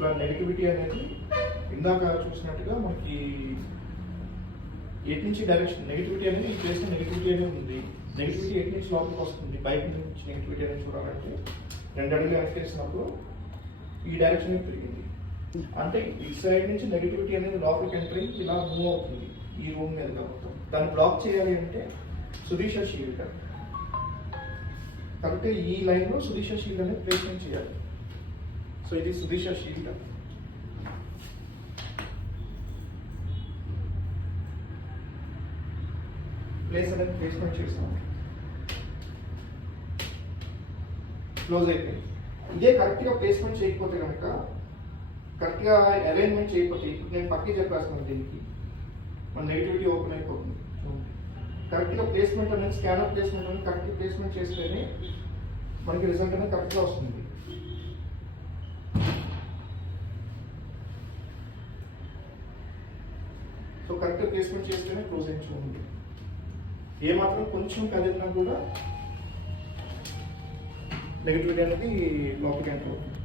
ఇట్లా నెగిటివిటీ అనేది ఇందాక చూసినట్టుగా మనకి ఎటు నుంచి డైరెక్షన్ నెగిటివిటీ అనేది ఈ ప్లేస్లో నెగిటివిటీ అనేది ఉంది. నెగిటివిటీ ఎటు నుంచి లోపలికి వస్తుంది, బయట నుంచి నెగిటివిటీ అనేది చూడాలంటే 2 అడుగులు వెనక్కి వేసినప్పుడు ఈ డైరెక్షన్ పెరిగింది. అంటే ఈ సైడ్ నుంచి నెగిటివిటీ అనేది లోపలికి ఎంటర్ అయ్యి ఇలా మూవ్ అవుతుంది ఈ రూమ్ మీద మొత్తం. దాన్ని బ్లాక్ చేయాలి అంటే సుదీష షీల్డ్. కాబట్టి ఈ లైన్లో సుదీష షీల్డ్ అనేది ప్లేస్మెంట్ చేయాలి. సో ఇది సుదీష షీల్డ్. ప్లేస్ అనేది ప్లేస్మెంట్ చేస్తాం. క్లోజ్ అయిపోయింది. ఇదే కరెక్ట్గా ప్లేస్మెంట్ చేయకపోతే కనుక, కరెక్ట్గా అరేంజ్మెంట్ చేయకపోతే, ఇప్పుడు నేను పక్కకి చెప్పేస్తున్నాను దీనికి, మన నెగిటివిటీ ఓపెన్ అయిపోతుంది. కరెక్ట్గా ప్లేస్మెంట్ అనేది స్కానర్ ప్లేస్మెంట్ అనేది కరెక్ట్గా ప్లేస్మెంట్ చేస్తేనే మనకి రిజల్ట్ అనేది కరెక్ట్గా వస్తుంది. సో కరెక్ట్గా ప్లేస్మెంట్ చేస్తేనే క్లోజ్ అయించుకోండి. ఏ మాత్రం కొంచెం కదిలినా కూడా నెగిటివిటీ అనేది లోపలికి ఎంటర్ అవుతుంది.